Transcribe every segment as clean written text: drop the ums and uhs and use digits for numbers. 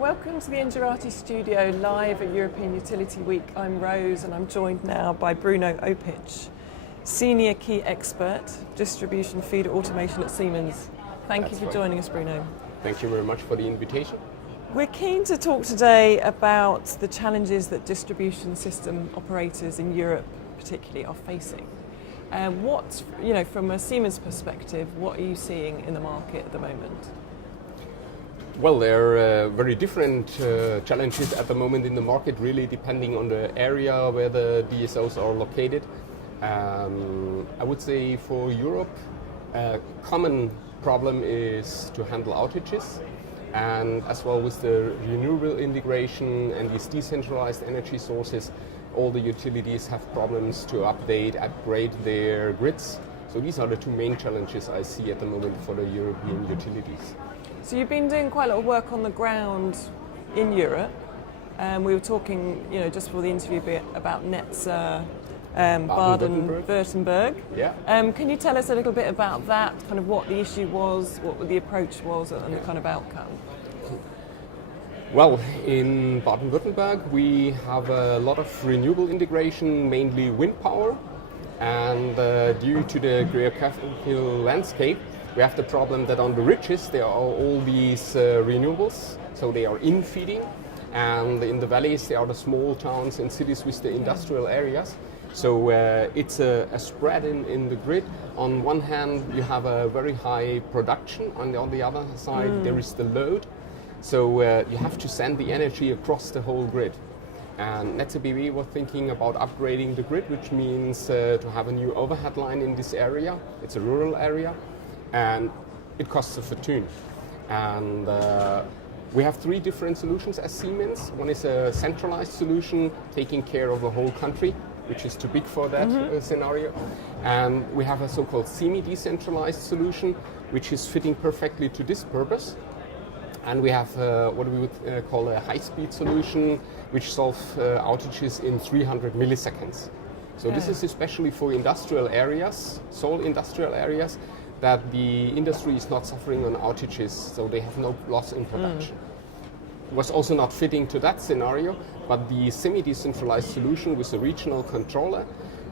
Welcome to the Engerati studio live at European Utility Week. I'm Rose and I'm joined now by Bruno Opitsch, Senior Key Expert, Distribution Feeder Automation at Siemens. Thank you for joining us, Bruno. Thank you very much for the invitation. We're keen to talk today about the challenges that distribution system operators in Europe particularly are facing. From a Siemens perspective, what are you seeing in the market at the moment? Well, there are very different challenges at the moment in the market, really depending on the area where the DSOs are located. I would say for Europe, a common problem is to handle outages, and as well with the renewable integration and these decentralized energy sources, all the utilities have problems to update, upgrade their grids. So these are the two main challenges I see at the moment for the European utilities. So you've been doing quite a lot of work on the ground in Europe. We were talking, just before the interview a bit about Netzer Bardon, Württemberg. Yeah. Can you tell us a little bit about that, kind of what the issue was, what the approach was, and the kind of outcome? Well, in Baden-Württemberg we have a lot of renewable integration, mainly wind power, and due to the geographical landscape, we have the problem that on the ridges there are all these renewables, so they are infeeding, and in the valleys there are the small towns and cities with the industrial areas. So it's a spread in the grid. On one hand you have a very high production, on the other side there is the load, so you have to send the energy across the whole grid. And Netze BW was thinking about upgrading the grid, which means to have a new overhead line in this area. It's a rural area, and it costs a fortune. And we have three different solutions as Siemens. One is a centralized solution taking care of the whole country, which is too big for that scenario. And we have a so-called semi-decentralized solution, which is fitting perfectly to this purpose. And we have what we would call a high-speed solution, which solves outages in 300 milliseconds. So this is especially for industrial areas, sole industrial areas, that the industry is not suffering on outages, so they have no loss in production. It was also not fitting to that scenario, but the semi-decentralized solution with a regional controller,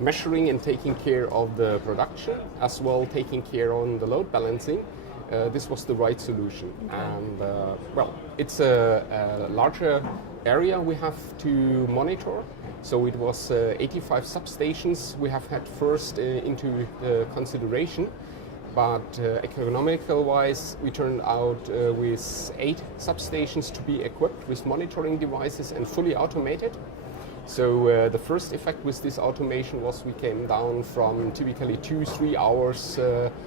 measuring and taking care of the production, as well taking care on the load balancing, this was the right solution. And it's a larger area we have to monitor. So it was 85 substations we have had first into consideration. But economical-wise, we turned out with 8 substations to be equipped with monitoring devices and fully automated. So the first effect with this automation was we came down from typically 2-3 hours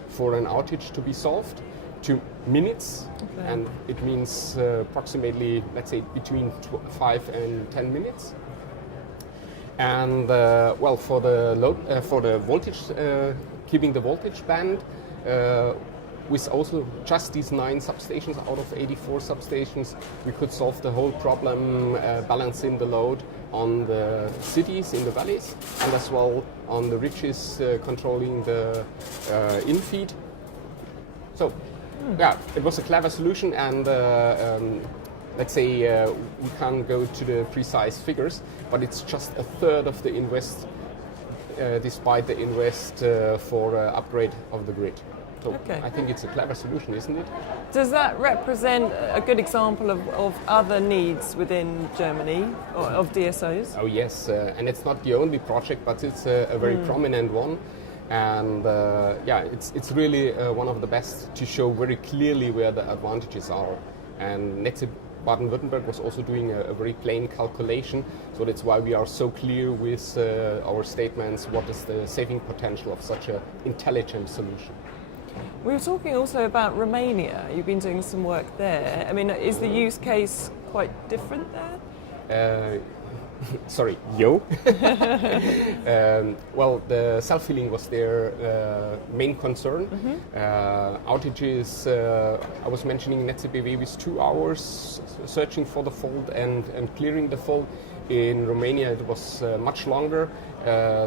for an outage to be solved to minutes, and it means approximately, let's say, between 5 and 10 minutes. And for the load, for the voltage, keeping the voltage band. With also just these 9 substations out of 84 substations, we could solve the whole problem, balancing the load on the cities in the valleys, and as well on the ridges, controlling the infeed. So, it was a clever solution, and let's say we can't go to the precise figures, but it's just a third of the invest, despite the invest for upgrade of the grid. So I think it's a clever solution, isn't it? Does that represent a good example of other needs within Germany, or of DSOs? Oh yes, and it's not the only project, but it's a very prominent one. And it's really one of the best to show very clearly where the advantages are. And Netze Baden-Württemberg was also doing a very plain calculation, so that's why we are so clear with our statements what is the saving potential of such an intelligent solution. We were talking also about Romania. You've been doing some work there. I mean, is the use case quite different there? Sorry, well, the self-healing was their main concern. Outages, I was mentioning Netze BW with 2 hours searching for the fault and clearing the fault. In Romania it was much longer.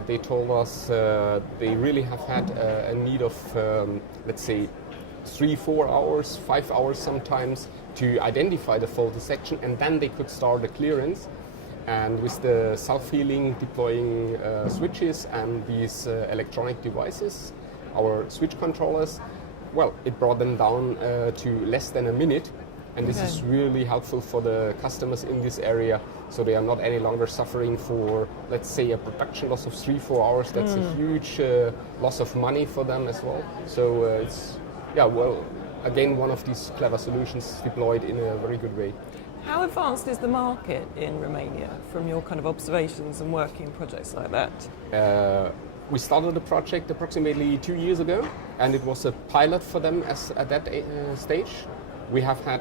They told us they really have had a need of, let's say, 3-4 hours, 5 hours sometimes to identify the faulty section, and then they could start the clearance. And with the self-healing, deploying switches and these electronic devices, our switch controllers, well, it brought them down to less than a minute. And this is really helpful for the customers in this area, so they are not any longer suffering for, let's say, a production loss of 3-4 hours. That's a huge loss of money for them as well. So it's, again, one of these clever solutions deployed in a very good way. How advanced is the market in Romania from your kind of observations and working projects like that? We started the project approximately 2 years ago, and it was a pilot for them at that stage. We have had,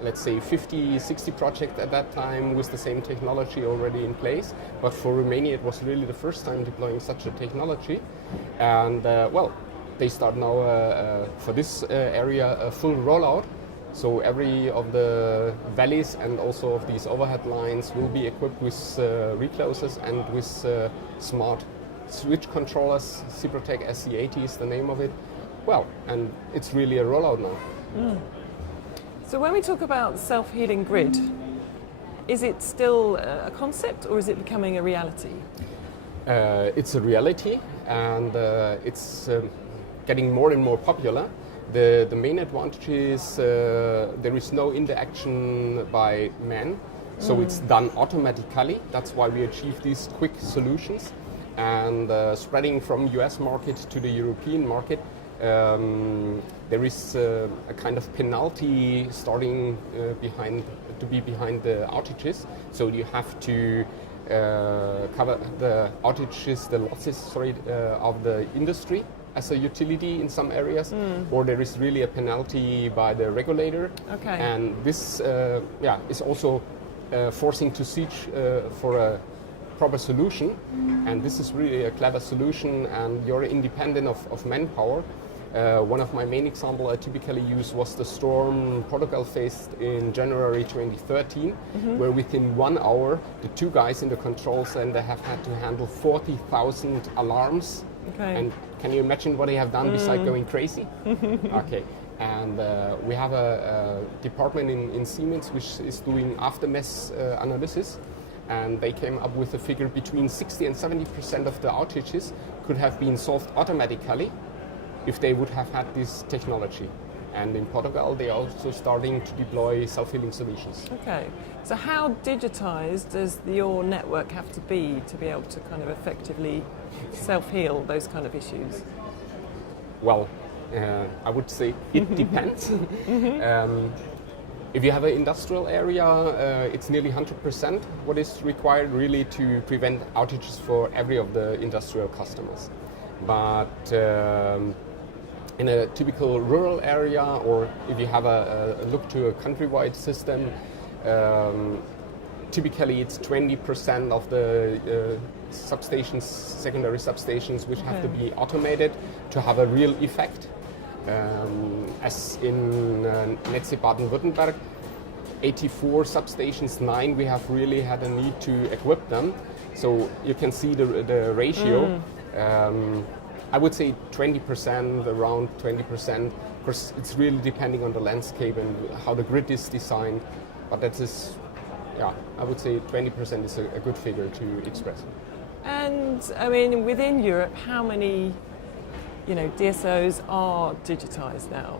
let's say, 50, 60 projects at that time with the same technology already in place. But for Romania, it was really the first time deploying such a technology. And they start now for this area a full rollout. So every of the valleys and also of these overhead lines will be equipped with reclosers and with smart switch controllers. Ciprotec SC80 is the name of it. Well, and it's really a rollout now. So when we talk about self-healing grid, is it still a concept or is it becoming a reality? It's a reality, and it's getting more and more popular. The main advantage is there is no interaction by man, so it's done automatically. That's why we achieve these quick solutions. And spreading from US market to the European market, there is a kind of penalty starting behind the outages. So you have to cover the outages, the losses, of the industry as a utility in some areas, or there is really a penalty by the regulator. Okay. And this is also forcing to search for a proper solution. And this is really a clever solution, and you're independent of manpower. One of my main examples I typically use was the storm Portugal faced in January 2013, where within 1 hour, the 2 guys in the control center have had to handle 40,000 alarms. Okay. And can you imagine what they have done besides going crazy? Okay. And we have a department in Siemens which is doing aftermath analysis. And they came up with a figure between 60 and 70% of the outages could have been solved automatically if they would have had this technology. And in Portugal, they are also starting to deploy self-healing solutions. Okay, so how digitized does your network have to be able to kind of effectively self-heal those kind of issues? Well, I would say it depends. If you have an industrial area, it's nearly 100% what is required really to prevent outages for every of the industrial customers. But in a typical rural area, or if you have a look to a countrywide system, typically it's 20% of the substations, secondary substations, which have to be automated to have a real effect. As in Netze Bardon, 84 substations, 9 we have really had a need to equip them. So you can see the ratio. I would say 20%, around 20%. Of course, it's really depending on the landscape and how the grid is designed. But that is, I would say 20% is a good figure to express. And I mean, within Europe, how many DSOs are digitized now?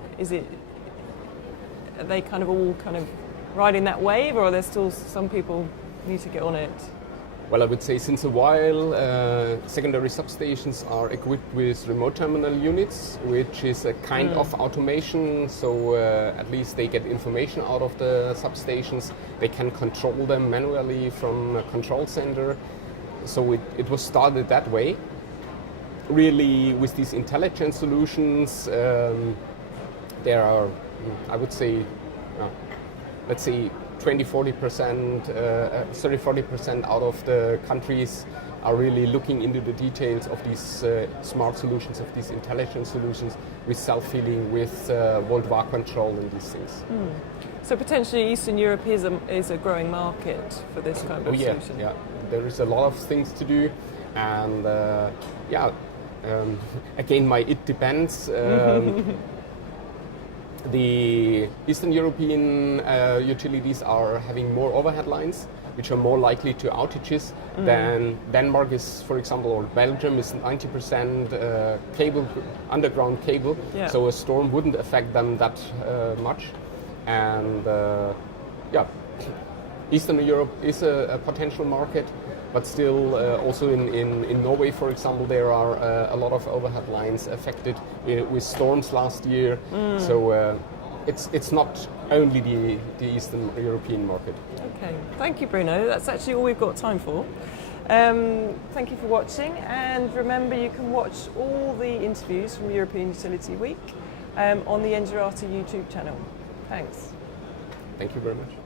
Are they kind of all kind of riding that wave, or are there still some people need to get on it? Well, I would say since a while, secondary substations are equipped with remote terminal units, which is a kind of automation. So at least they get information out of the substations. They can control them manually from a control center. So it was started that way. Really, with these intelligent solutions, there are, I would say, let's say 20-40%, 30-40% out of the countries are really looking into the details of these smart solutions, of these intelligent solutions, with self-healing, with volt-var control and these things. So potentially Eastern Europe is a growing market for this kind of solution? Yeah, there is a lot of things to do, and again, it depends. the Eastern European utilities are having more overhead lines, which are more likely to outages than Denmark is, for example, or Belgium is 90% cable, underground cable, Yeah. so a storm wouldn't affect them that much. And Eastern Europe is a potential market, but still also in Norway, for example, there are a lot of overhead lines affected with storms last year. So it's not only the Eastern European market. Okay, thank you, Bruno. That's actually all we've got time for. Thank you for watching, and remember you can watch all the interviews from European Utility Week on the Engerati YouTube channel. Thanks. Thank you very much.